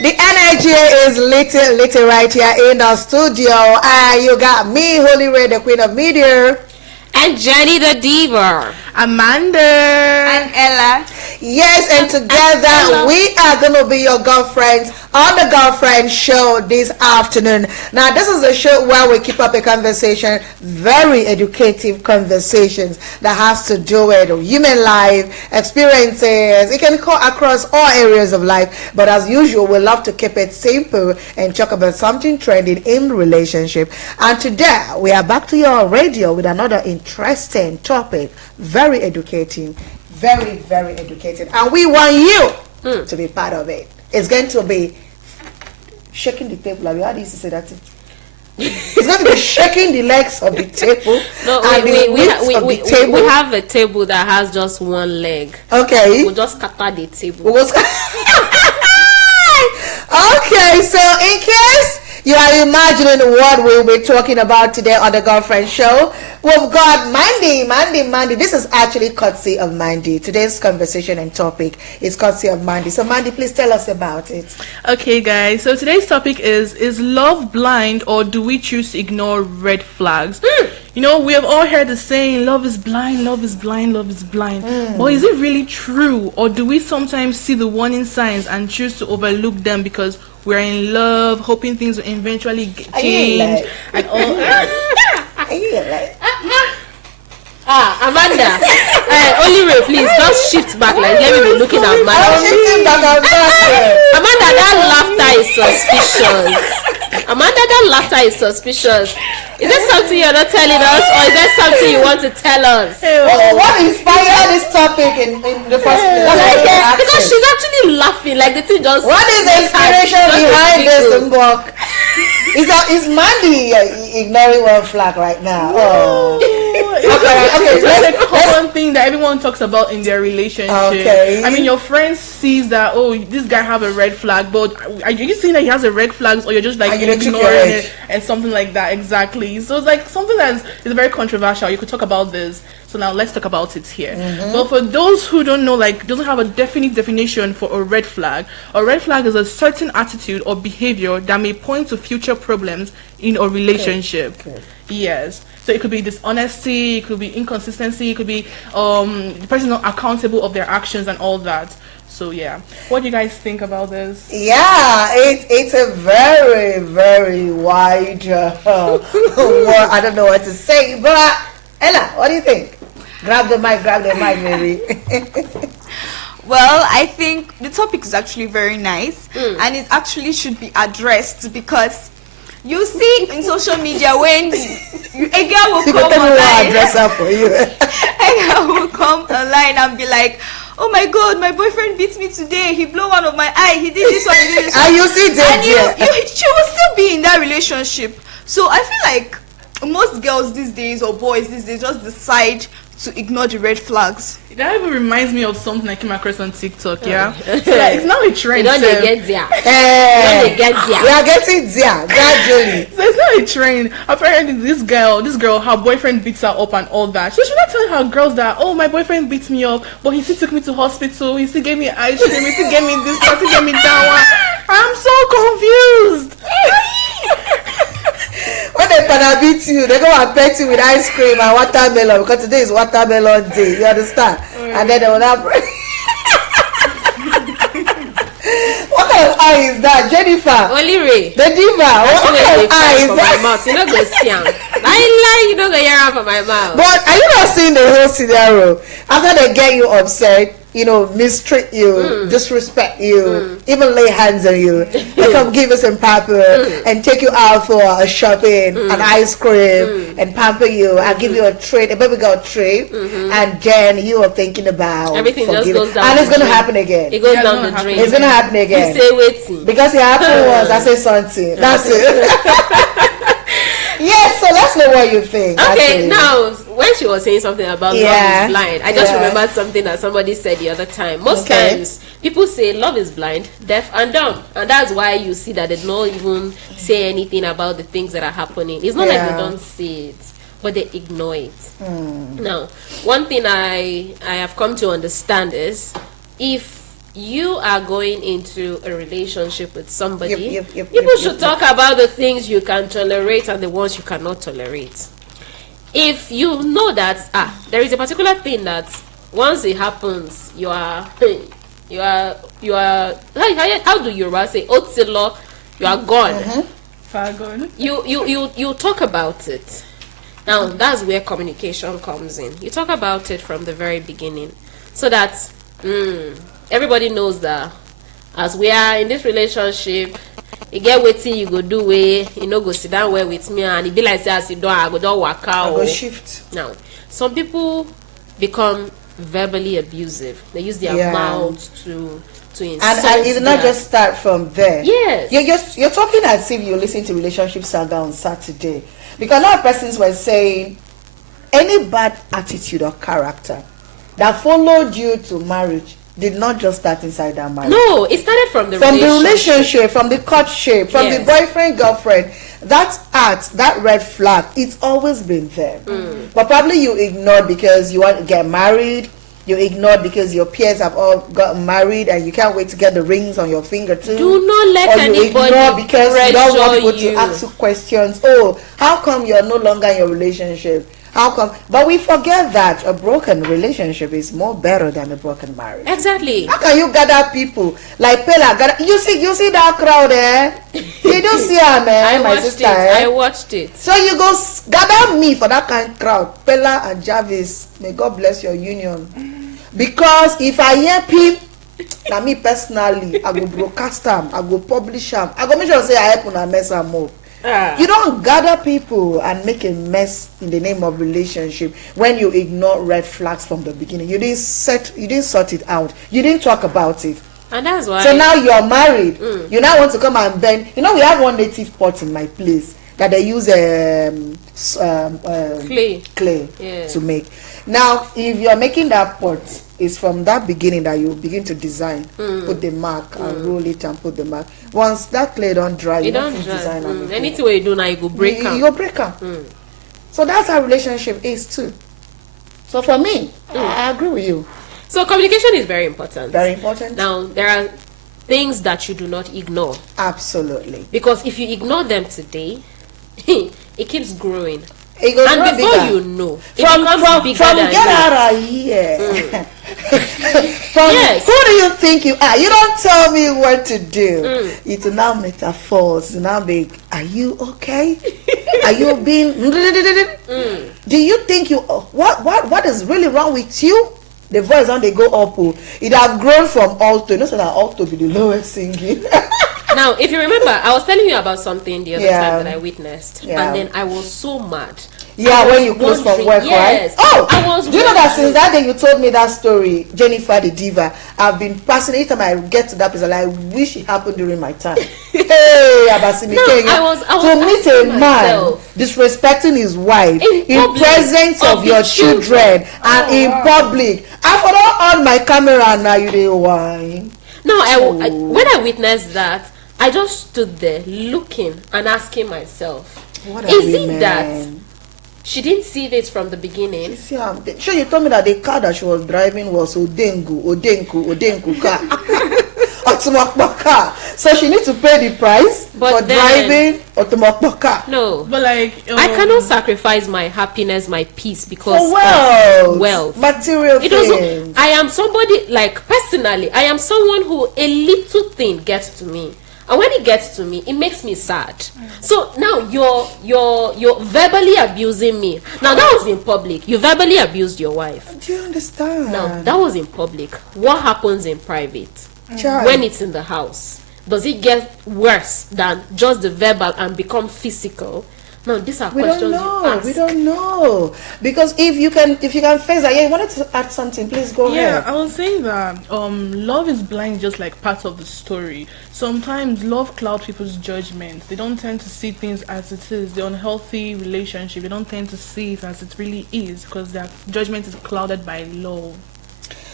The energy is little right here in the studio. You got me, Holy Ray, the Queen of Media. And Jenny the Diva. Amanda. And Ella. Yes, and together we are going to be your girlfriends on the Girlfriend Show this afternoon. Now, this is a show where we keep up a conversation, very educative conversations that has to do with human life, experiences. It can go across all areas of life, but as usual, we love to keep it simple and talk about something trending in relationship. And today, we are back to your radio with another interesting topic, very educating. Very, very educated. And we want you to be part of it. It's going to be shaking the table. How do you say that? It's going to be shaking the legs of the table. No, we have a table that has just one leg. Okay. We'll just scatter the table. Okay, so in case you are imagining what we'll be talking about today on the Girlfriend Show, we've got Mandy. This is actually courtesy of Mandy. Today's conversation and topic is courtesy of Mandy. So Mandy, please tell us about it. Okay, guys. So today's topic is love blind, or do we choose to ignore red flags? You know, we have all heard the saying, love is blind, love is blind, love is blind. But is it really true, or do we sometimes see the warning signs and choose to overlook them because we're in love, hoping things will eventually change and all? Amanda, only Ray, please just shift back. Like, let me be looking at Amanda. Amanda, that laughter is suspicious. Amanda, that laughter is suspicious. Is that something you're not telling us, or is that something you want to tell us? What inspired this topic in the first place? Because she's actually laughing, like the thing just. What is the inspiration behind this book? Is Mandy ignoring one flag right now? Okay, that's a common thing that everyone talks about in their relationship. Okay. I mean, your friend sees that, oh, this guy have a red flag, but are you seeing that he has a red flag, or you're just like ignoring it and something like that? Exactly. So it's like something that is very controversial. You could talk about this. So now let's talk about it here. But for those who don't know, like, doesn't have a definite definition for a red flag is a certain attitude or behavior that may point to future problems in a relationship. Okay. Yes. So it could be dishonesty, it could be inconsistency, it could be the person not accountable of their actions and all that. So yeah, what do you guys think about this? Yeah, it's a very, very wide word. I don't know what to say, but Ella, what do you think? Grab the mic, maybe. Well, I think the topic is actually very nice, and it actually should be addressed, because you see in social media when a girl will come online, a girl will come online and be like, oh my God, my boyfriend beat me today. He blew one of my eye. He did this one. He did this one. And you see that? And she will still be in that relationship. So I feel like most girls these days, or boys these days, just decide to ignore the red flags. That even reminds me of something I came across on TikTok, yeah? So like, it's not a trend. You don't get there. We are getting there, gradually. So it's not a trend. Apparently this girl, her boyfriend beats her up and all that. So she's not telling her girls that, oh, my boyfriend beats me up, but he still took me to hospital, he still gave me ice cream, he still gave me this, he still gave me that one. I'm so confused. When they gonna beat you, they're gonna pet you with ice cream and watermelon, because today is watermelon day. You understand? And then they will not break. What kind of eye is that, Jennifer? Only Ray. The diva. What kind of eye is that? Mouth. You don't go see him. You don't go hear him from my mouth. But are you not seeing the whole scenario? After they get you upset, you know, mistreat you, disrespect you, even lay hands on you, they come give you some pamper and take you out for a shopping, an ice cream, and pamper you and give you a treat, a baby girl treat, and then you are thinking about everything forgiving. just goes down. And it's going to happen again. It goes down the drain. It's going to happen again. You say waiting. Because it happened once, I say something. That's it. Yes, so let's know what you think. Okay, actually. Now, when she was saying something about love is blind, I just remembered something that somebody said the other time. Most times, people say love is blind, deaf and dumb. And that's why you see that they don't even say anything about the things that are happening. It's not like they don't see it, but they ignore it. Now, one thing I have come to understand is, if you are going into a relationship with somebody, Yep, people should talk about the things you can tolerate and the ones you cannot tolerate. If you know that there is a particular thing that once it happens, you are how do you say Otsilo, you are gone. You talk about it. Now that's where communication comes in. You talk about it from the very beginning, so that everybody knows that as we are in this relationship, you get waiting, you go do way, you know, go sit down well with me, and it be like as you don't, I go work out. I go shift. Now, some people become verbally abusive. They use their mouth to insult. And it's not just start from there. Yes. You're talking as if you listen to Relationship Saga on Saturday, because a lot of persons were saying any bad attitude or character that followed you to marriage did not just start inside that marriage. No, it started from the relationship, from the courtship, from the boyfriend, girlfriend. That red flag, it's always been there. But probably you ignored because you want to get married. You ignored because your peers have all gotten married and you can't wait to get the rings on your finger too. Do not let anybody ignore because you don't want people you. to ask you questions. Oh, how come you're no longer in your relationship? How come? But we forget that a broken relationship is more better than a broken marriage. Exactly. How can you gather people like Pella? You see that crowd there? You don't see her, man, my sister. I watched it. So you go gather me for that kind of crowd. Pella and Jarvis, may God bless your union. Because if I hear people, now me personally, I go broadcast them, I go publish them, I go make sure say I help and mess them up. You don't gather people and make a mess in the name of relationship when you ignore red flags from the beginning. You didn't sort it out. You didn't talk about it. And that's why. So now you're married. You now want to come and bend. You know, we have one native pot in my place that they use clay to make. Now, if you're making that pot, it's from that beginning that you begin to design, put the mark and roll it and put the mark. Once that clay don't dry, you don't design on anything you do now, you go break them. You go break them. So that's how relationship is too. So for me, I agree with you. So communication is very important. Very important. Now, there are things that you do not ignore. Absolutely. Because if you ignore them today, it keeps growing. It goes and before bigger. you know, it becomes bigger than get you. out of here. Yes. Who do you think you are? You don't tell me what to do. It's now metaphors. It's now big. Are you okay? Are you being? Do you think you? What is really wrong with you? The voice on they go up. It has grown from alto. You know, so that alto be the lowest singing. Now, if you remember, I was telling you about something the other time that I witnessed, and then I was so mad. Yeah, when you close from work, right? Oh, do you know that since that day you told me that story, Jennifer the diva, I've been passing every time I get to that place, I wish it happened during my time. Hey, Abasimi Kenya, I was to meet a man disrespecting his wife in presence of your children and in public. I put on my camera and now you dey whine. No, when I witnessed that, I just stood there looking and asking myself, is it that she didn't see this from the beginning? Sure, you told me that the car that she was driving was Odenku car. car. So she needs to pay the price for driving Otomokbo car. No. But like... I cannot sacrifice my happiness, my peace because of wealth. Material things. I am somebody, like personally, I am someone who a little thing gets to me. And when it gets to me, it makes me sad. So now you're verbally abusing me. Now that was in public. You verbally abused your wife. Do you understand? Now that was in public. What happens in private? When it's in the house? Does it get worse than just the verbal and become physical? No, these are questions you ask. We don't know. Because if you can face that, you wanted to add something, please go ahead. Yeah, I was saying that love is blind, just like part of the story. Sometimes love clouds people's judgment. They don't tend to see things as it is. The unhealthy relationship, they don't tend to see it as it really is because their judgment is clouded by love.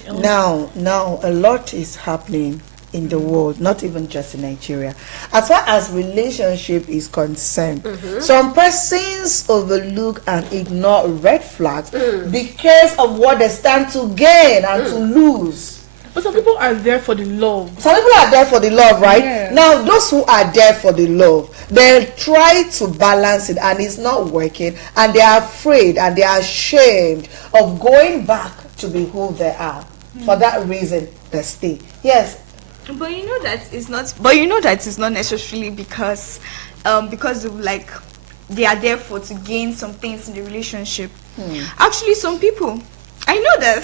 Now, a lot is happening in the world, not even just in Nigeria. As far as relationship is concerned, some persons overlook and ignore red flags because of what they stand to gain and to lose. But some people are there for the love. Some people are there for the love, right? Yeah. Now, those who are there for the love, they try to balance it and it's not working, and they are afraid and they are ashamed of going back to be who they are. For that reason, they stay. Yes. But you know that it's not. But you know that it's not necessarily because of like they are there for to gain some things in the relationship. Actually, some people, I know that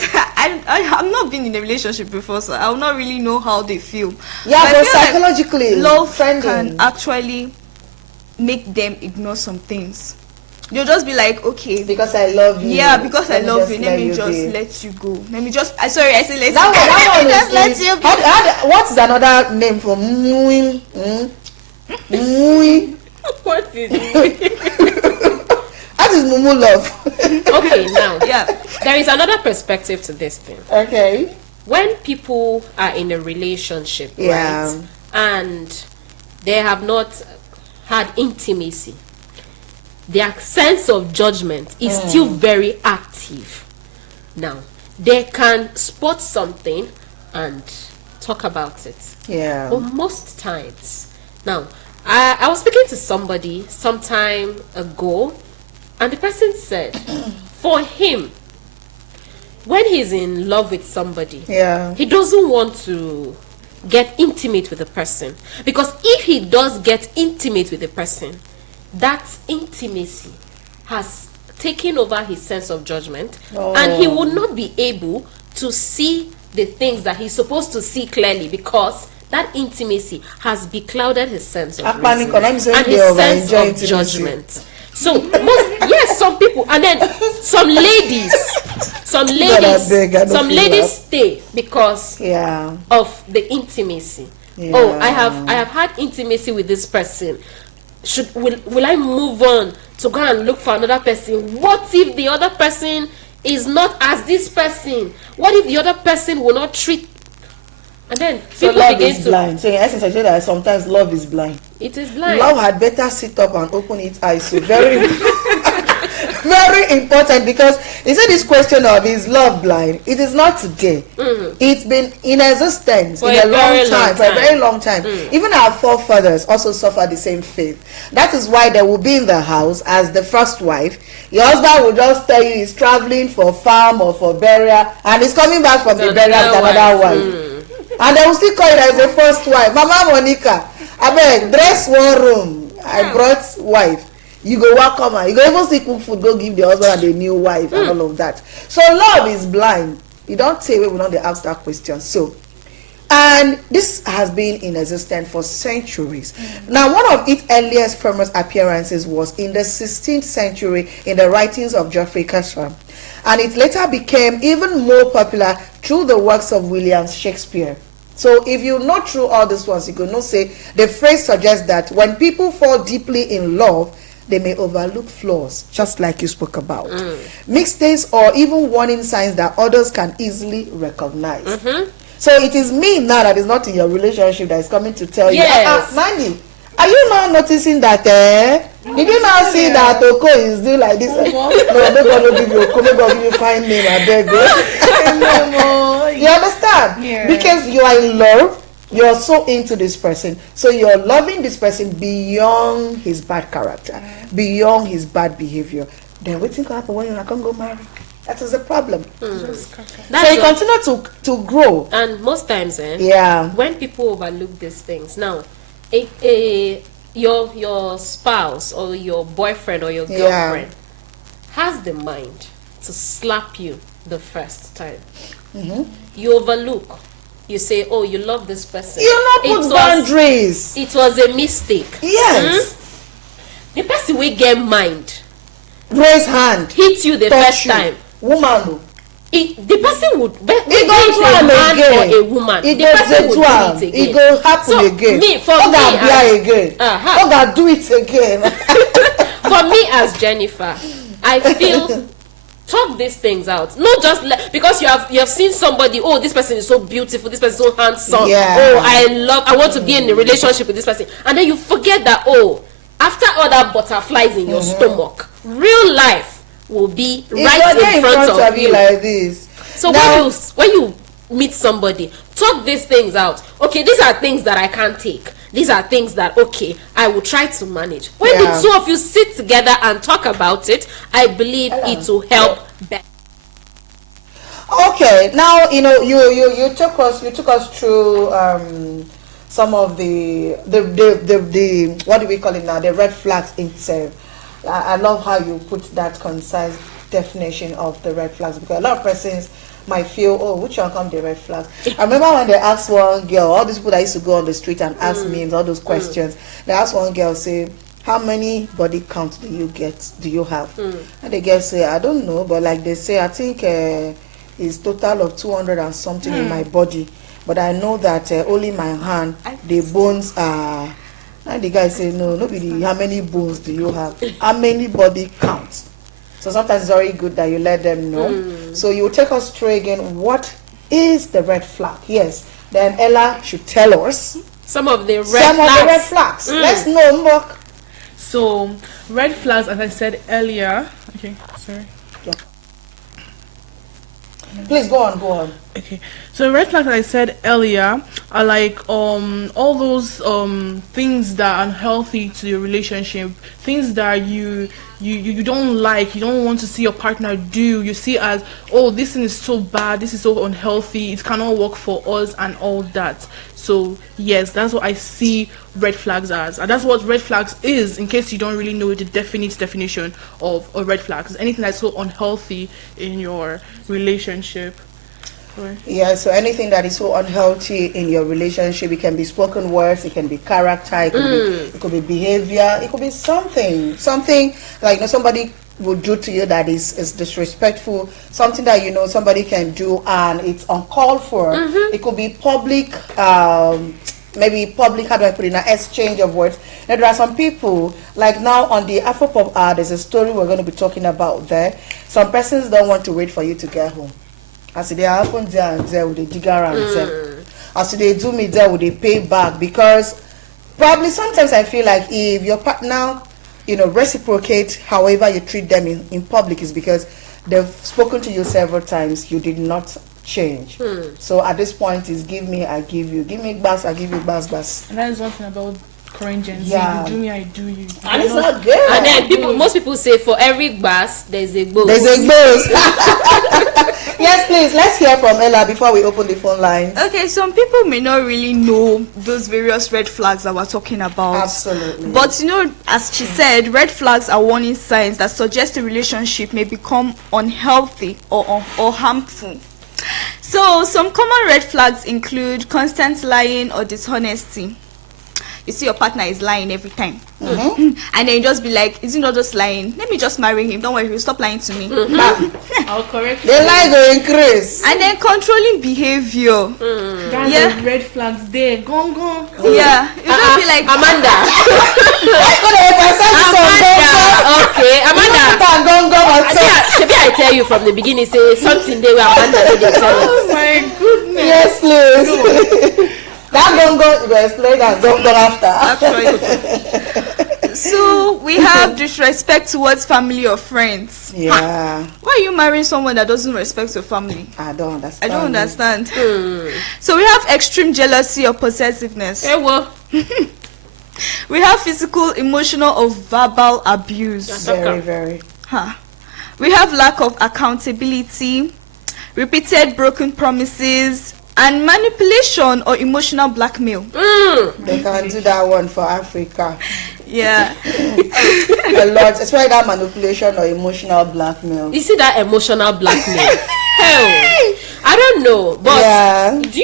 I have not been in a relationship before, so I will not really know how they feel. Yeah, but I feel psychologically, like love friendly can actually make them ignore some things. They'll just be like, okay, because I love you. yeah, because I love you. Let me just be. let you go. Let me just. Sorry, I said let That you one go. Just let is you go. what's another name for mui? Mui. What is it? That is mumu love. Okay, now Yeah. there is another perspective to this thing. Okay. When people are in a relationship, Yeah. right, and they have not had intimacy, their sense of judgment is still very active. Now, they can spot something and talk about it. Yeah. But most times, now, I was speaking to somebody some time ago, and the person said, for him, when he's in love with somebody, Yeah. he doesn't want to get intimate with the person, because if he does get intimate with the person, that intimacy has taken over his sense of judgment, and he will not be able to see the things that he's supposed to see clearly, because that intimacy has beclouded his sense of reason and his sense of judgment. So some people, and then some ladies stay because of the intimacy. Oh, I have had intimacy with this person. Will I move on to go and look for another person? What if the other person is not as this person? What if the other person will not treat? And then So people love begin is to. blind. So in essence, I say that sometimes love is blind. It is blind. Love had better sit up and open its eyes. So very, very important, because you see this question of is love blind? It is not today. It's been in existence For in a a long very time, for a very long time. Even our forefathers also suffered the same fate. That is why they will be in the house as the first wife. Your husband will just tell you he's traveling for farm or for burial, and he's coming back from the burial with another wife. And they will still call it as a first wife. Mama Monica, I beg, dress one room. I brought wife. You go welcome her. You go even still cook food, go give the husband a new wife and all of that. So love is blind. You don't say we will not ask that question. So, and this has been in existence for centuries. Now, one of its earliest famous appearances was in the 16th century in the writings of Geoffrey Chaucer. And it later became even more popular through the works of William Shakespeare. So if you know through all these ones, you could not say the phrase suggests that when people fall deeply in love, they may overlook flaws, just like you spoke about. Mistakes or even warning signs that others can easily recognize. So it is me now that is not in your relationship that is coming to tell you, Mandy, are you now noticing that did you now see that Oko is doing like this? No, maybe God will give you Oko, maybe God will give you fine name, I beg you. You understand? Yeah. Because you are in love, you're so into this person, so you're loving this person beyond his bad character, beyond his bad behavior. Then what can happen when you're not going to go marry? That is the problem. So you continue to grow. And most times, when people overlook these things, now, your spouse or your boyfriend or your girlfriend has the mind to slap you the first time. You overlook. You say, oh, you love this person. You not put boundaries. It was a mistake. Yes. The person will get mind. Raise hand. Hit you the first time. Woman. The person would. It goes a man again. or a woman. It the person would do it again. It go happen again. Do it again. For me as Jennifer, I feel talk these things out. Not just because you have seen somebody. Oh, this person is so beautiful. This person is so handsome. Yeah. Oh, I want to be in a relationship with this person, and then you forget that. Oh, after all that butterflies in your stomach, real life will be right in front of you like this. So meet somebody, talk these things out. Okay, these are things that I can't take. These are things that, okay, I will try to manage. When the two of you sit together and talk about it, I believe it will help better. Okay, now you took us through some of the what do we call it now, the red flags itself. I love how you put that concise definition of the red flags, because a lot of persons might feel, oh, which one come the red flags? I remember when they asked one girl, all these people that used to go on the street and ask me all those questions, they asked one girl, say, how many body counts do you have? And the girl say, I don't know, but like they say, I think it's total of 200 and something in my body, but I know that only my hand, the bones are. And the guy say, no, nobody. How many bones do you have? How many body counts? So sometimes it's very good that you let them know. So you take us through again. What is the red flag? Yes. Then Ella should tell us some of the red flags. Let's know more. So red flags, as I said earlier. Okay, sorry. Yeah. Please go on. Okay, so red flags, as I said earlier, are like all those things that are unhealthy to your relationship, things that you don't like, you don't want to see your partner do. You see as, oh, this thing is so bad, this is so unhealthy, it cannot work for us and all that. So yes, that's what I see red flags as, and that's what red flags is, in case you don't really know the definite definition of a red flag. It's anything that's so unhealthy in your relationship. Right. Yeah, so anything that is so unhealthy in your relationship, it can be spoken words, it can be character, it could be behavior, it could be something like somebody will do to you that is disrespectful, something that somebody can do and it's uncalled for. It could be public, maybe public, how do I put it, an exchange of words. Now there are some people, like now on the Afropop there's a story we're going to be talking about there. Some persons don't want to wait for you to get home. As they happen there and there with the digger and them. As they do me there with the pay back, because probably sometimes I feel like if your partner, reciprocate however you treat them in public, is because they've spoken to you several times, you did not change. So at this point is give me, I give you. Give me bass, I give you bass. And that is one thing about current Gen Z. You do me, I do you. And it's not good. And then most people say for every bass there's a boss. There's a boss. Yes, please, let's hear from Ella before we open the phone lines. Okay, some people may not really know those various red flags that we're talking about. Absolutely. But as she said, red flags are warning signs that suggest a relationship may become unhealthy or harmful. So some common red flags include constant lying or dishonesty. You see your partner is lying every time. And then you just be like, is he not just lying? Let me just marry him. Don't worry, he'll stop lying to me. I'll correct you. The lie will increase. And then controlling behavior. That's the red flags there. Gong. Yeah. You don't be like, Amanda. Okay, Amanda. Maybe I tell you from the beginning, say something there where Amanda didn't tell us. Oh my goodness. Yes, please. That gongo, you explain that gongo after. Actually. So we have disrespect towards family or friends. Yeah. Why are you marrying someone that doesn't respect your family? I don't understand. So we have extreme jealousy or possessiveness. Hey, well. We have physical, emotional, or verbal abuse. Very. We have lack of accountability, repeated broken promises, and manipulation or emotional blackmail. They can do that one for Africa. Yeah. A lot, especially that manipulation or emotional blackmail. You see that emotional blackmail? Hell, I don't know, but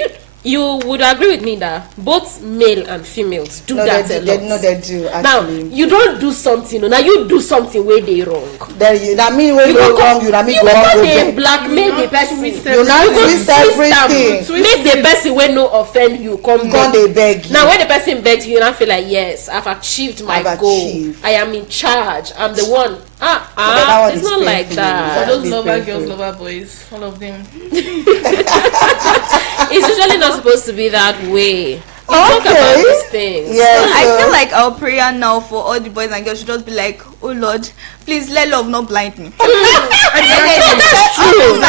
you would agree with me that both male and females do that a lot. They do, actually. Now, you don't do something, now you do something where they wrong. That mean when you wrong, you go blackmail the person. You not twist everything. Make the person when no offend you come they beg you. Now when the person begs you now feel like, yes, I've achieved my goal. I am in charge. I'm the one. It's not like that. Those lover girls, lover boys, all of them. It's usually not supposed to be that way. talk about these things. Yes, I feel like our prayer now for all the boys and girls should just be like, oh Lord, please let love not blind me. That's true.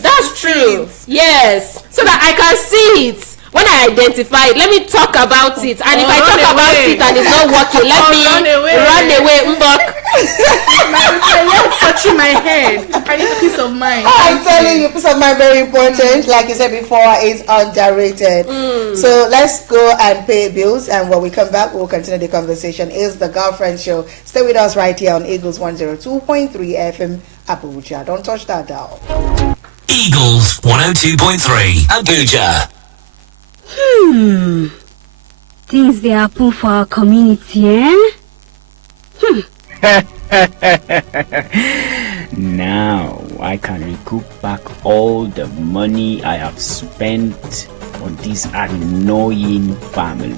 That's true. Yes, so that I can see it. When I identify it, let me talk about it. And if I talk about it and it's not working, let me run away. Touching my head. I need a peace of mind. I'm telling you, peace of mind very important. Like you said before, it's underrated. So let's go and pay bills. And when we come back, we'll continue the conversation. It's the Girlfriend Show. Stay with us right here on Eagles 102.3 FM Abuja. Don't touch that dial. Eagles 102.3 Abuja. Things they happen for our community, eh? Now I can recoup back all the money I have spent on this annoying family.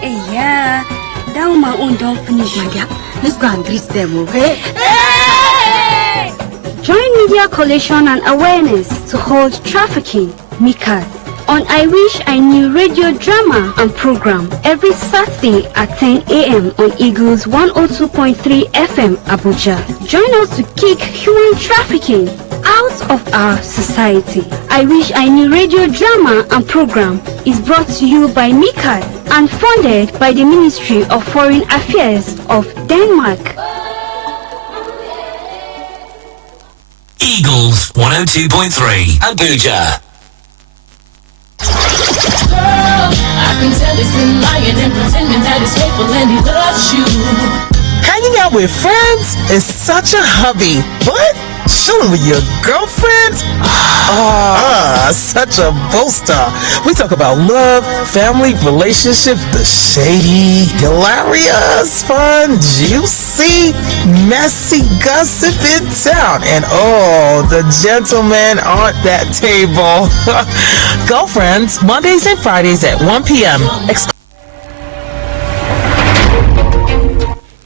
Hey, yeah. That woman own don't finish, my dear. Let's go and greet them, okay? Hey! Join Media Coalition and Awareness to hold trafficking, Mikas, on I Wish I Knew radio drama and program every Saturday at 10 a.m. on Eagles 102.3 FM Abuja. Join us to kick human trafficking out of our society. I Wish I Knew radio drama and program is brought to you by Mikas and funded by the Ministry of Foreign Affairs of Denmark. Eagles 102.3 Abuja. I can tell he's been lying and pretending that he's faithful and he loves you. Hanging out with friends is such a hobby, but chilling with your girlfriend? Such a boaster. We talk about love, family, relationships, the shady, hilarious, fun, juicy, messy gossip in town. And the gentlemen on that table. Girlfriends, Mondays and Fridays at 1 p.m.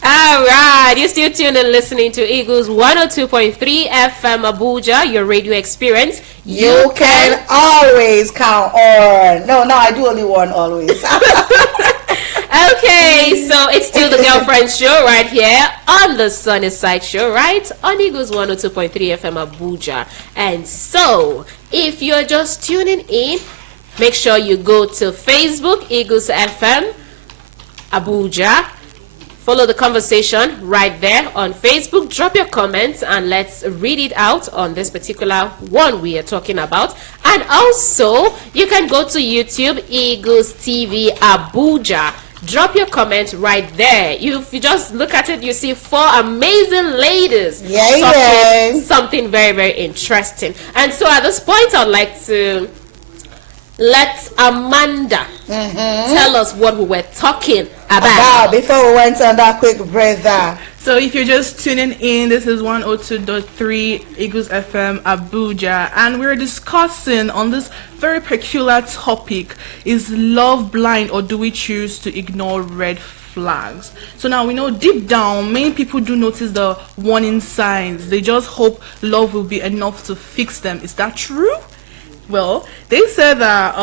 Alright, you're still tuned and listening to Eagles 102.3 FM Abuja, your radio experience. You can always count on. No, I do only one always. Okay, so it's still the Girlfriend Show right here on the Sunny Side Show, right? On Eagles 102.3 FM Abuja. And so, if you're just tuning in, make sure you go to Facebook, Eagles FM Abuja. Follow the conversation right there on Facebook. Drop your comments and let's read it out on this particular one we are talking about. And also, you can go to YouTube, Eagles TV Abuja. Drop your comments right there. If you just look at it, you see 4 amazing ladies talking something very, very interesting. And so at this point, I'd like to let Amanda tell us what we were talking about. Before we went on that quick break there. So if you're just tuning in, this is 102.3 Eagles FM Abuja, and we're discussing on this very peculiar topic: is love blind, or do we choose to ignore red flags? So now we know deep down many people do notice the warning signs. They just hope love will be enough to fix them. Is that true? Well, they said that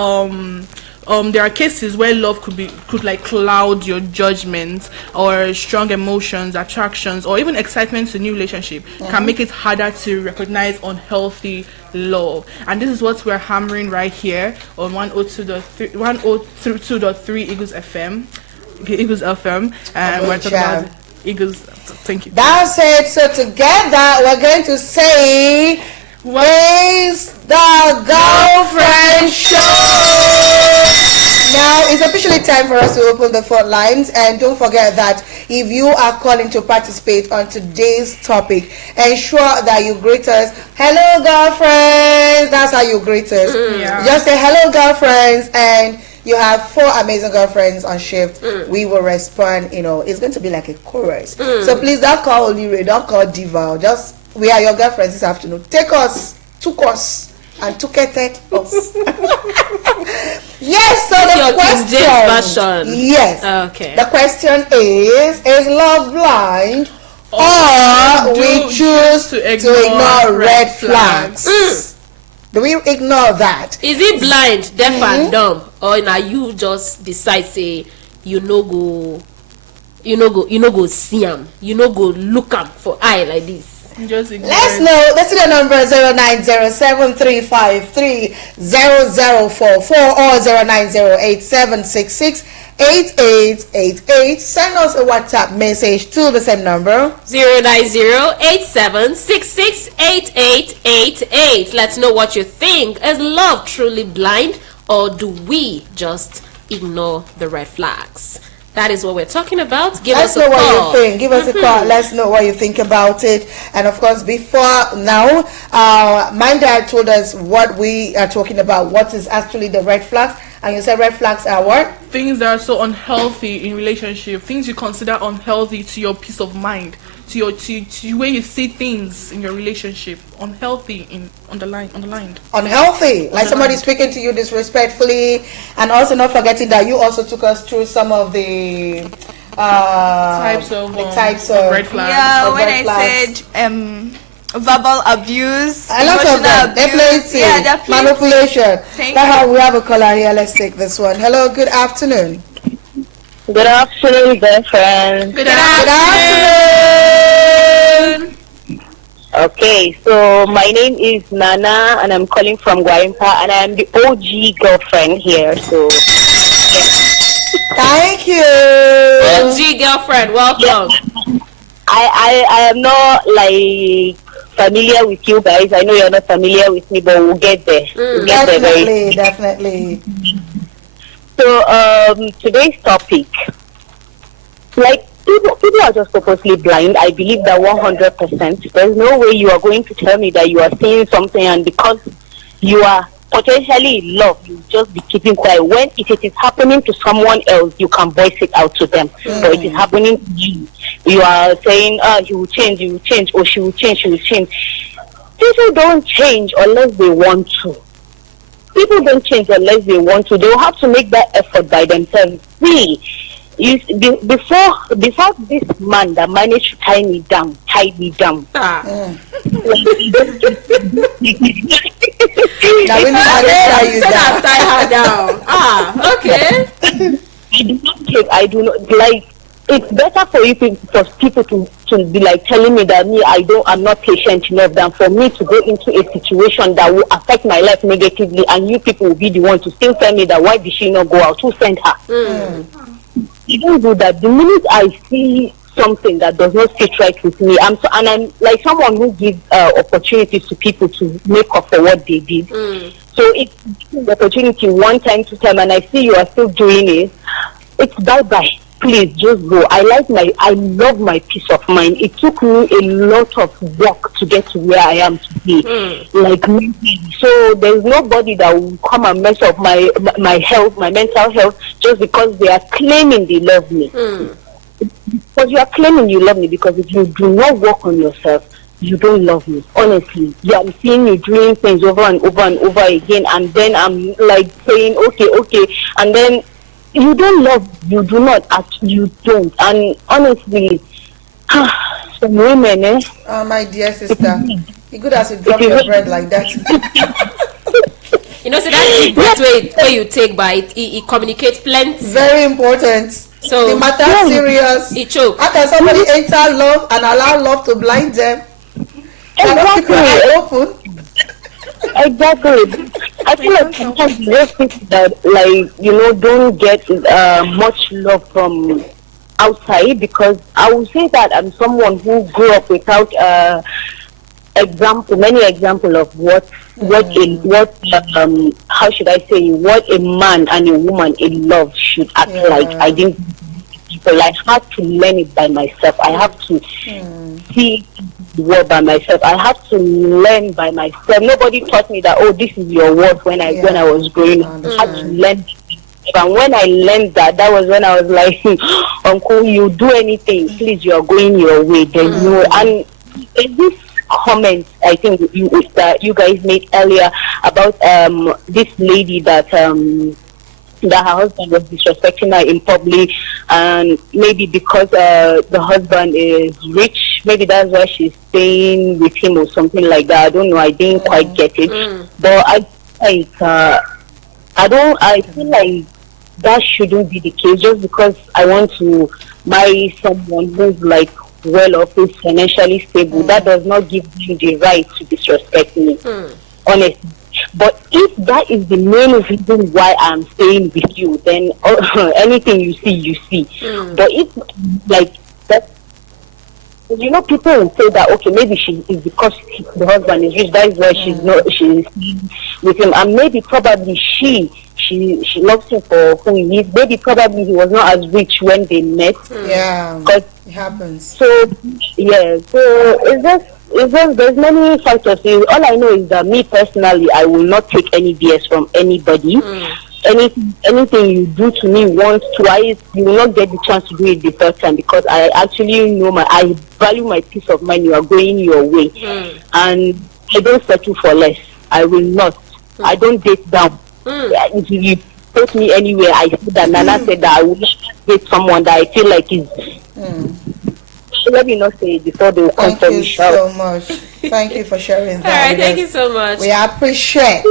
there are cases where love could like cloud your judgment, or strong emotions, attractions, or even excitement to new relationship can make it harder to recognize unhealthy love. And this is what we're hammering right here on 102.3 Eagles FM. Eagles FM, and we're talking about Eagles. Thank you. That's it. So together we're going to say, "Praise the Girlfriend Show." Now it's officially time for us to open the phone lines, and don't forget that if you are calling to participate on today's topic, ensure that you greet us, "Hello, girlfriends." That's how you greet us. Just say, "Hello, girlfriends," and you have 4 amazing girlfriends on shift. We will respond. It's going to be like a chorus. So please don't call Olire, don't call Diva. Just, we are your girlfriends this afternoon. Take us, took us, and ticketed us. Yes, so the question. Yes. Okay. The question is love blind, or we choose to ignore red flags? Do we ignore that? Is it blind, deaf and dumb, or now you just decide say you no go see him, you no go look him for eye like this? Just ignore Let's it. know. Let's see the number 09073530044 or 09087668888. Send us a WhatsApp message to the same number 09087668888. Let's know what you think. Is love truly blind, or do we just ignore the red flags? That is what we're talking about. Give us a call. Let's know what you think. Give us a call. Let's know what you think about it. And of course, before now, my dad told us what we are talking about. What is actually the red flags? And you said red flags are what? Things that are so unhealthy in relationship. Things you consider unhealthy to your peace of mind, to your to where you see things in your relationship. Unhealthy underlined. Unhealthy, like somebody speaking to you disrespectfully, and also not forgetting that you also took us through some of the types of red flags. Yeah, of when red I flags. said verbal abuse, A lot of them, abuse, they're manipulation. Thank That's how we have a caller here. Let's take this one. Hello, good afternoon. Good afternoon, dear friends. Good afternoon. Okay, so my name is Nana, and I'm calling from Guaimpa, and I'm the OG girlfriend here. So, thank you. OG girlfriend, welcome. I am not like familiar with you guys. I know you're not familiar with me, but we'll get there. We'll get there very Definitely. So today's topic, like people are just purposely blind. I believe that 100%. There's no way you are going to tell me that you are seeing something, and because you are potentially in love, you just be keeping quiet. When if it is happening to someone else, you can voice it out to them. But it is happening to you. You are saying, he will change, or she will change, People don't change unless they want to. People don't change unless they want to. They will have to make that effort by themselves. Before this man that managed to tie me down. Now we need to tie her down. Okay. I do not like. It's better for people to be like telling me that I'm not patient enough than for me to go into a situation that will affect my life negatively, and you people will be the one to still tell me that why did she not go out? Who sent her? You don't do that. The minute I see something that does not fit right with me, I'm like someone who gives opportunities to people to make up for what they did. So it's the opportunity one time, two time, and I see you are still doing it. It's bye. Please just go. I love my peace of mind. It took me a lot of work to get to where I am today. Like mentally. So there's nobody that will come and mess up my health, my mental health, just because they are claiming they love me. Because you are claiming you love me, because if you do not work on yourself, you don't love me. Honestly. I'm seeing you doing things over and over and over again, and then I'm like saying, okay, and then you don't love, you do not, you don't. And honestly, some women, Oh, my dear sister, you good as you drop your bread like that. So that deep breath where you take by it communicates plenty. Very important. So the matter serious. It choke. How can somebody enter love and allow love to blind them? Exactly. Open. Exactly. I feel like sometimes most people that don't get much love from outside, because I would say that I'm someone who grew up without many example of what how should I say, what a man and a woman in love should act like. I didn't people. I had to learn it by myself. I have to see the world by myself. I have to learn by myself. Nobody taught me that, oh, this is your worth when I was growing up. I had to learn. And when I learned that was when I was like, Uncle, you do anything, please, you are going your way. There's no, and this comment I think that you guys made earlier about this lady that her husband was disrespecting her in public, and maybe because the husband is rich, maybe that's why she's staying with him or something like that. I don't know. I didn't quite get it. But I feel like that shouldn't be the case. Just because I want to marry someone who's like well off, who's financially stable, that does not give him the right to disrespect me. Honestly. But if that is the main reason why I'm staying with you, then anything you see, you see. But if like that, you know, people will say that okay, maybe she is because the husband is rich. That is why she's with him, and maybe probably she loves him for who he is. Maybe probably he was not as rich when they met. Yeah, it happens. So yeah, so it's just there's many factors. All I know is that me personally, I will not take any BS from anybody. Anything you do to me once, twice, you will not get the chance to do it the third time, because I actually know I value my peace of mind. You are going your way, and I don't settle for less. I will not. I don't date down. If you put me anywhere, I feel that Nana said that I will not date someone that I feel like is. Let me not say it before they will come for me. Thank you so much. Thank you for sharing that. All right, thank you so much. We appreciate.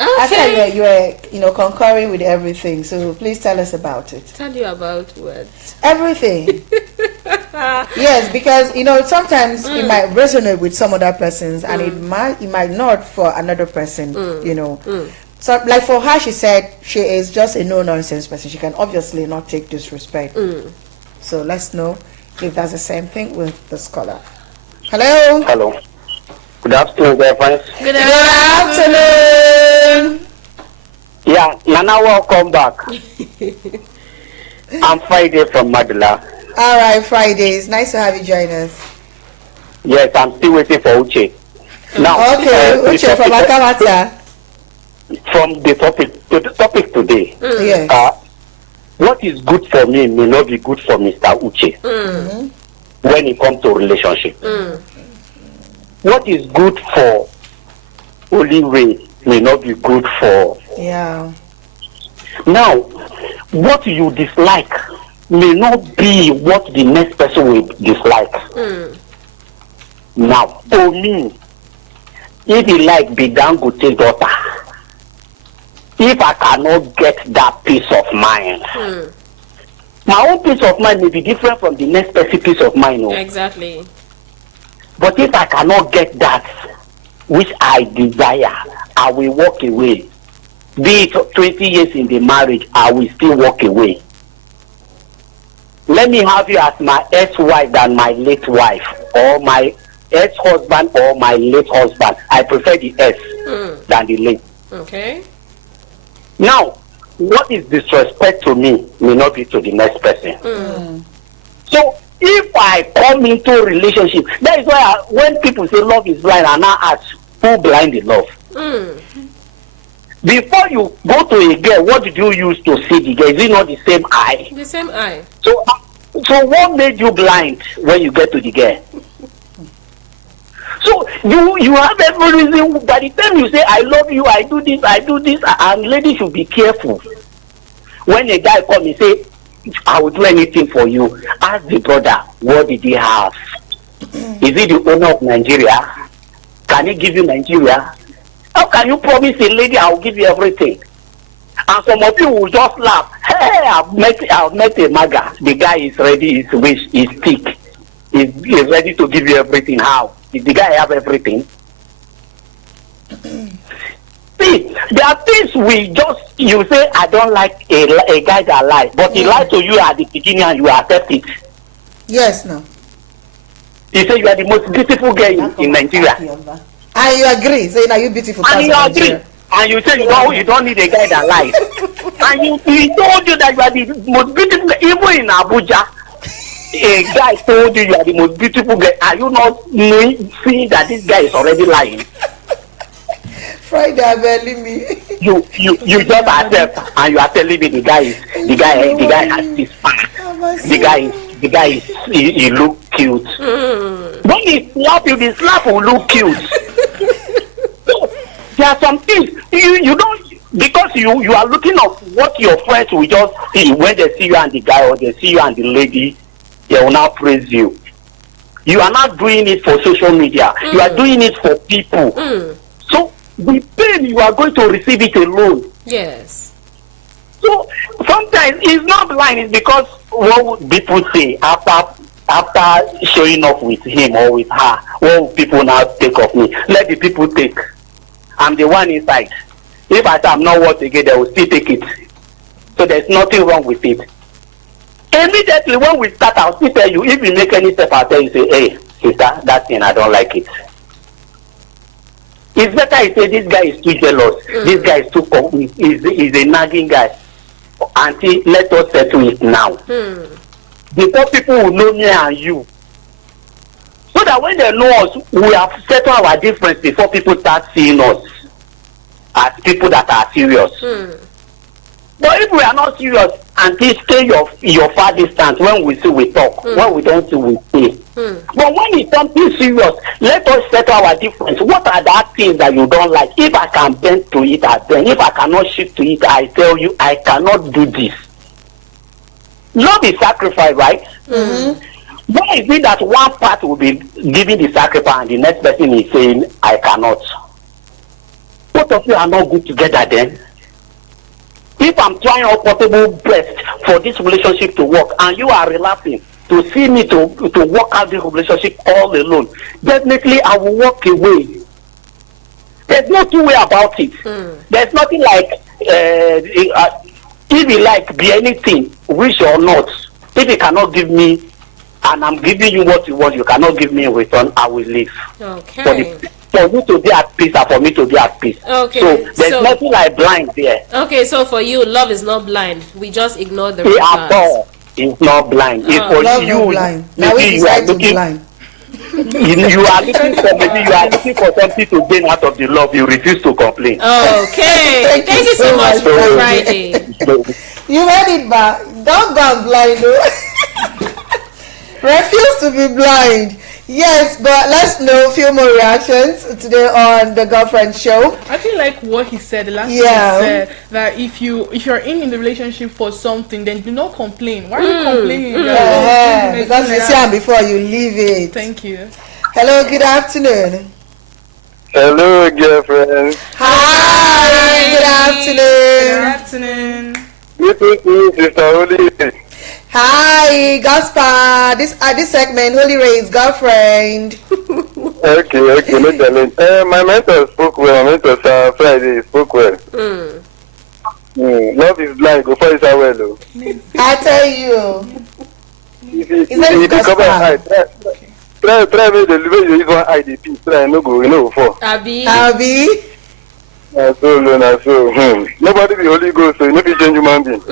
I said you were, concurring with everything. So please tell us about it. Tell you about what? Everything. Yes, because sometimes it might resonate with some other persons, and it might not for another person. So, like for her, she said she is just a no-nonsense person. She can obviously not take disrespect. So let's know if that's the same thing with the scholar. Hello. Hello. Good afternoon, dear friends. Good afternoon. Yeah, Nana, welcome back. I'm Friday from Madula. All right, Fridays. Nice to have you join us. Yes, I'm still waiting for Uche. Now, okay, Uche from Akamata. From the topic today. Yes. What is good for me may not be good for Mr. Uche when it comes to relationship. What is good for Oliwe may not be good for. Yeah. Now, what you dislike may not be what the next person will dislike. Now, for me, if you like Bidangote's daughter, if I cannot get that peace of mind, my own peace of mind may be different from the next person's peace of mind. Exactly. But if I cannot get that which I desire, I will walk away. Be it 20 years in the marriage, I will still walk away. Let me have you as my ex-wife than my late wife, or my ex-husband or my late husband. I prefer the ex than the late. Okay. Now, what is disrespect to me may not be to the next person. So, if I come into a relationship, that is why when people say love is blind, I now ask, who blinded love? Before you go to a girl, what did you use to see the girl? Is it not the same eye? The same eye. So what made you blind when you get to the girl? So you have every reason. By the time you say I love you, I do this, and ladies should be careful. When a guy comes and say I will do anything for you, ask the brother, what did he have? Is he the owner of Nigeria? Can he give you Nigeria? How can you promise a lady I will give you everything? And some of you will just laugh. Hey, I've met a maga. The guy is ready, he's thick. He's ready to give you everything. How? Did the guy have everything? See, there are things you say, I don't like a guy that lies, but he lied to you at the beginning and you accept it. Yes, no. He said you are the most beautiful girl in Nigeria. And you agree, saying are you beautiful? And you agree. And you say you don't need a guy that lies. And he told you that you are the most beautiful girl, even in Abuja. A guy told you are the most beautiful girl. Are you not seeing that this guy is already lying? Friday, barely me. You just accept and you are telling me the guy has this fat. The guy he look cute. When he slap you, the slap will look cute. So, there are some things you don't, because you are looking at what your friends will just see when they see you and the guy, or they see you and the lady, they will now praise you. You are not doing it for social media. You are doing it for people. So the pain you are going to receive it alone. Yes. So sometimes it's not blind. It's because what would people say after showing up with him or with her? What will people now take of me? Let the people take. I'm the one inside. If I say I'm not worth again, they will still take it. So there's nothing wrong with it. Immediately when we start, I'll still tell you, if you make any step, I'll tell you, say, hey, sister, that thing, I don't like it. It's better I say, this guy is too jealous. This guy is too, he's a nagging guy. Auntie, let us settle it now. Before people will know me and you. So that when they know us, we have settled our difference before people start seeing us as people that are serious. But if we are not serious, until stay your far distance. When we see, we talk. When we don't see, we stay. But when it's something serious, let us settle our difference. What are the things that you don't like? If I can bend to it, I bend. If I cannot shift to it, I tell you, I cannot do this. Love is sacrifice, right? Why is it that one part will be giving the sacrifice and the next person is saying, I cannot? Both of you are not good together then. If I'm trying all possible best for this relationship to work and you are relapsing to see me to work out this relationship all alone, definitely I will walk away. There's no two way about it. There's nothing like if you like be anything, wish or not, if you cannot give me and I'm giving you what you want, you cannot give me in return, I will leave. Okay. For you to be at peace and for me to be at peace. Okay. So there's nothing like blind there. Okay, so for you, love is not blind. We just ignore the red flags. It's not blind. It's for love you. not blind. Now we Maybe you are decide to looking. blind. You are looking for maybe you are looking for something to gain out of the love. You refuse to complain. Okay. Thank you so much for Friday. You heard it back. Don't go blind. Refuse to be blind. Yes, but let's know a few more reactions today on the Girlfriend Show. I feel like what he said, the last thing he said, that if you're in the relationship for something, then do not complain. Why are you complaining? Because you see them before you leave it. Thank you. Hello, good afternoon. Hello, girlfriend. Hi, good afternoon. Good afternoon, Sister Holy. Hi, Gaspar. This segment, Holy Ray's girlfriend. Okay, no challenge. My mentor spoke well. My mentor Friday spoke well. Love is blind. Go for it well. I tell you. If you cover eye, try make the way you use one eye the piece. Try no go for. Abi. So. Nobody be Holy Ghost, so you no be change human being.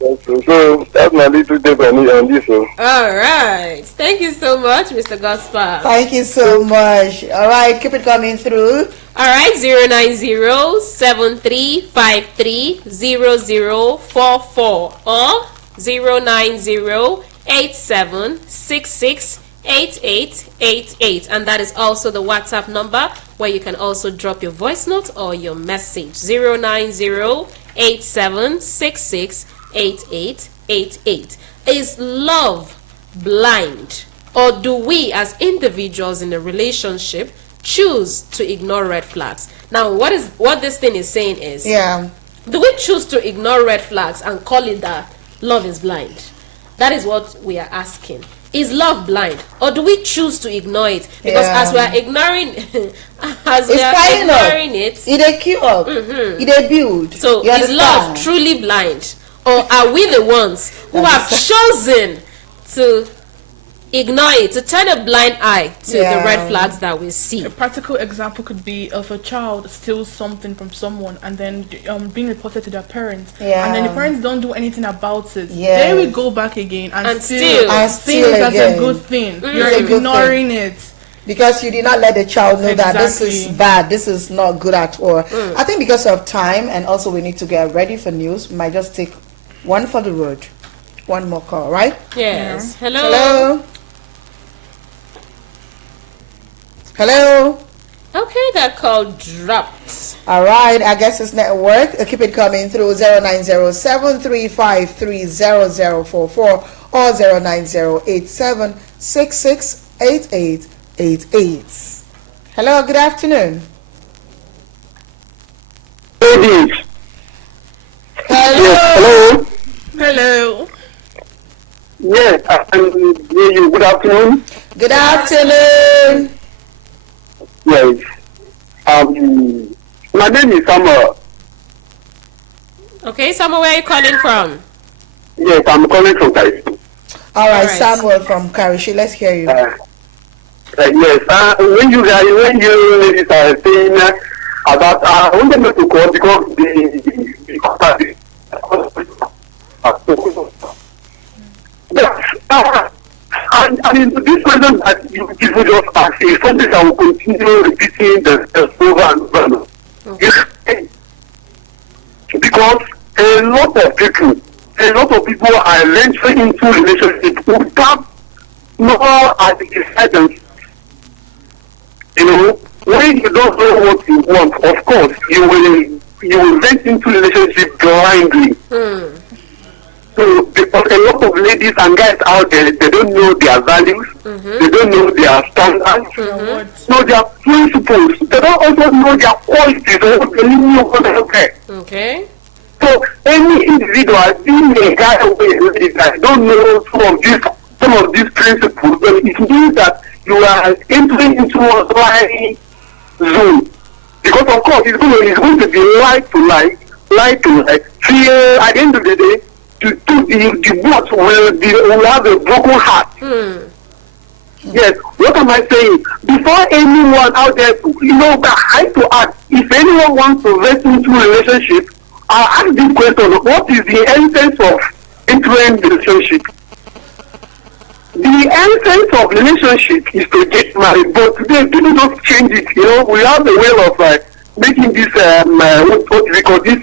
So that's my little take on this. All right. Thank you so much, Mr. Gaspar. Thank you so much. All right, keep it coming through. All right, 090-7353-0044 or 090-8766-8888, and that is also the WhatsApp number where you can also drop your voice note or your message. 090-8766-8888. Is love blind, or do we as individuals in a relationship choose to ignore red flags? Now, what this thing is saying is, do we choose to ignore red flags and call it that love is blind? That is what we are asking. Is love blind, or do we choose to ignore it? Because as we are ignoring it, it queue up, it build. So is love truly blind, or are we the ones who have chosen to ignore it, to turn a blind eye to the red flags that we see? A practical example could be if a child steals something from someone and then being reported to their parents, and then the parents don't do anything about it. They will go back again and steal that's a good thing. You're ignoring it because you did not let the child know that this is bad, this is not good at all. I think because of time, and also we need to get ready for news, we might just take one for the road. One more call, right? Yes. Hello. Okay, that call dropped. All right, I guess it's network. Keep it coming through 090-735-30044 or 09087668888. Hello, good afternoon. Ladies. Hello. Yes, hello. Hello. Yes, I can hear you. Good afternoon. Good afternoon. Yes. My name is Samuel. Okay, Samuel, where are you calling from? Yes, I'm calling from Karishi. All right, Samuel from Karishi. Let's hear you. Yes. When you ladies are saying about, I wanted me to call because I mean, this question that you people just asked is something that will continue repeating the over and over. Okay. Because a lot of people are entering into relationships without no guidance. You know, when you don't know what you want, of course, you will get into relationship blindly. So, because a lot of ladies and guys out there, they don't know their values, they don't know their standards, know their principles, they don't also know their qualities or what they really want to get. Okay. So, any individual, being a guy or a lady that don't know some of these principles, then it means that you are entering into a blind zone. Because of course, it's going to be like to like. See, at the end of the day, the both will have a broken heart. Yes, what am I saying? Before anyone out there, I have to ask, if anyone wants to get into a relationship, I'll ask this question: what is the essence of entering the relationship? The essence of relationship is to get married, but today people just change it. We have a way of making this what we call this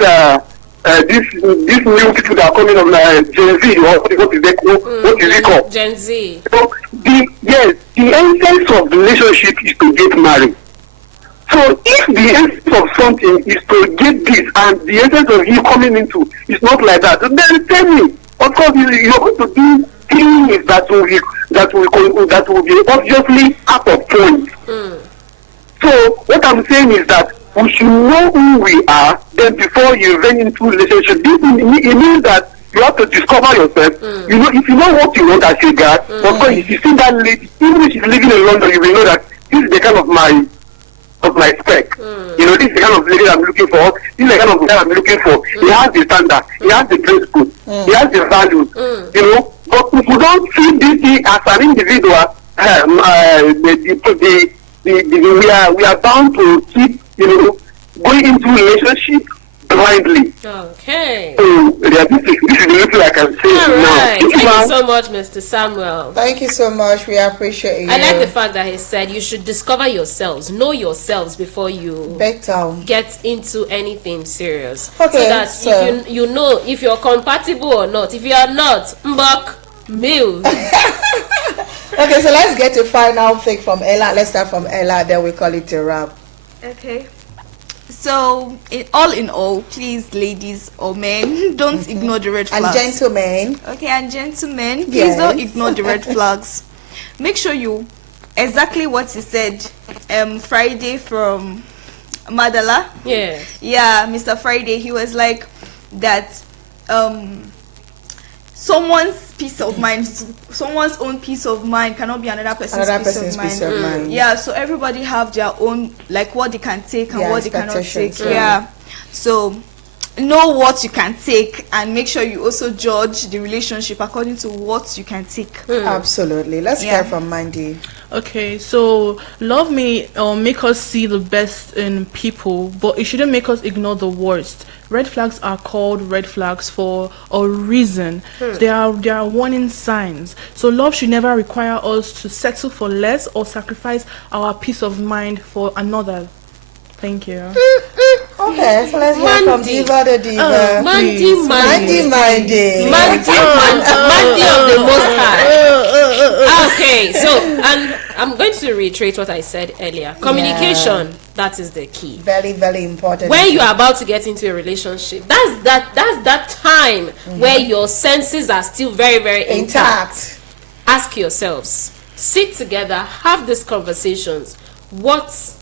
new people that are coming of Gen Z, what is it called? Gen Z. So the essence of the relationship is to get married. So if the essence of something is to get this, and the essence of you coming into is not like that, then tell me. Of course, you're going to do things that will be obviously out of point. So what I'm saying is that we should know who we are, then before you run into relationship. It means that you have to discover yourself. If you know what you want as a guy, of course, if you see that lady, even if she's living in London, you will know that this is the kind of my spec. This is the kind of lady I'm looking for. This is the kind of guy I'm looking for. He has the standard. He has the principle. He has the values. But if you don't see this thing as an individual, we are bound to keep going into relationship blindly. Okay. So this is the little I can say now. Right. Thank you so much, Mr. Samuel. Thank you so much. We appreciate you. I like the fact that he said you should discover yourselves, know yourselves before you get into anything serious. Okay. So that if you know if you're compatible or not. If you are not, mbok meal. Okay, so let's get to final thing from Ella. Let's start from Ella, then we call it a wrap. Okay. So, in all, please, ladies or men, don't ignore the red flags. And gentlemen. Okay, and gentlemen, please don't ignore the red flags. Make sure you, exactly what he said, Friday from Madala. Yeah. Yeah, Mr. Friday, he was like that, someone's own peace of mind cannot be another person's peace of mind. Yeah, so everybody have their own, like what they can take and what they cannot take. Yeah. So know what you can take and make sure you also judge the relationship according to what you can take. Absolutely. Let's hear from Mandy. Okay, so love may make us see the best in people, but it shouldn't make us ignore the worst. Red flags are called red flags for a reason. They are warning signs. So love should never require us to settle for less or sacrifice our peace of mind for another. Thank you. Okay, so let's hear from Diva the Diva. Mandy Mandy of the Most High. Okay, so and I'm going to reiterate what I said earlier. Communication, that is the key. Very, very important. When you are about to get into a relationship, that's that time where your senses are still very, very intact. Ask yourselves, sit together, have these conversations. What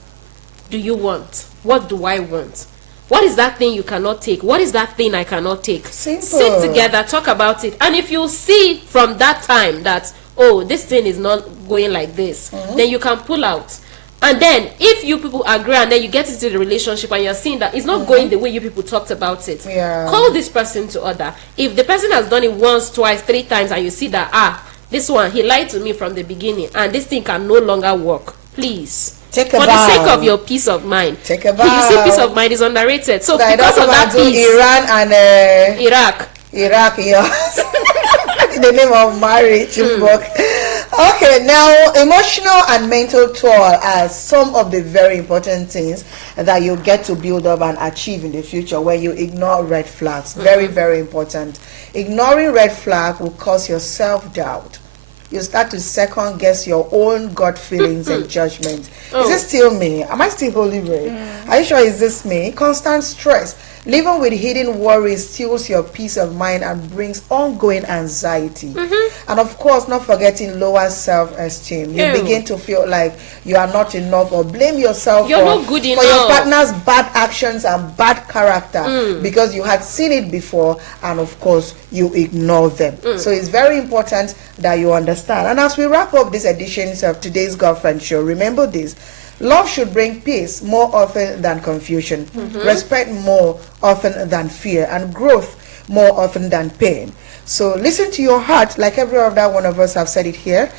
do you want? What do I want? What is that thing you cannot take? What is that thing I cannot take? Simple. Sit together, talk about it. And if you see from that time that, oh, this thing is not going like this, then you can pull out. And then if you people agree and then you get into the relationship and you're seeing that it's not going the way you people talked about it, call this person to order. If the person has done it once, twice, 3 times and you see that, this one, he lied to me from the beginning and this thing can no longer work, please. Take a For bow. the sake of your peace of mind. Take a bow. You see, peace of mind is underrated. So because of that peace, Iran and Iraq, yes. In the name of marriage, Okay, now emotional and mental toll are some of the very important things that you get to build up and achieve in the future when you ignore red flags. Very, very important. Ignoring red flag will cause your self-doubt. You start to second guess your own gut feelings and judgment. Is this still me? Am I still Holy Ray? Are you sure is this me? Constant stress. Living with hidden worries steals your peace of mind and brings ongoing anxiety. And of course, not forgetting lower self-esteem. You begin to feel like you are not enough or blame yourself You're not good for enough. your partner's bad actions and bad character because you had seen it before and of course you ignore them. So it's very important that you understand. And as we wrap up these editions of today's Girlfriend Show, remember this. Love should bring peace more often than confusion, respect more often than fear, and growth more often than pain. So listen to your heart, like every other one of us have said it here,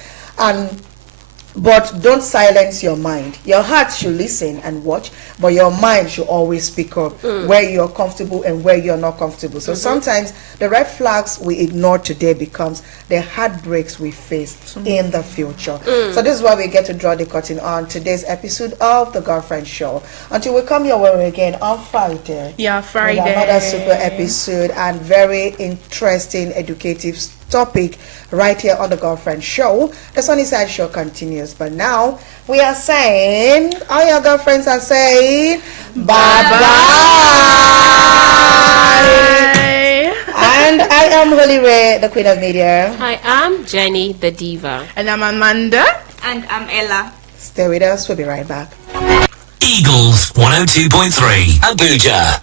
but don't silence your mind. Your heart should listen and watch, but your mind should always speak up where you're comfortable and where you're not comfortable. So sometimes the red flags we ignore today becomes the heartbreaks we face in the future. So this is why we get to draw the curtain on today's episode of the Girlfriend Show. Until we come your way again on Friday. Yeah, Friday. With another super episode and very interesting, educative topic right here on the Girlfriend Show. The Sunnyside Show continues, but now we are saying, all your girlfriends are saying bye-bye. And I am Holy Ray, the Queen of Media. I am Jenny, the Diva. And I'm Amanda. And I'm Ella. Stay with us, we'll be right back. Eagles 102.3 Abuja.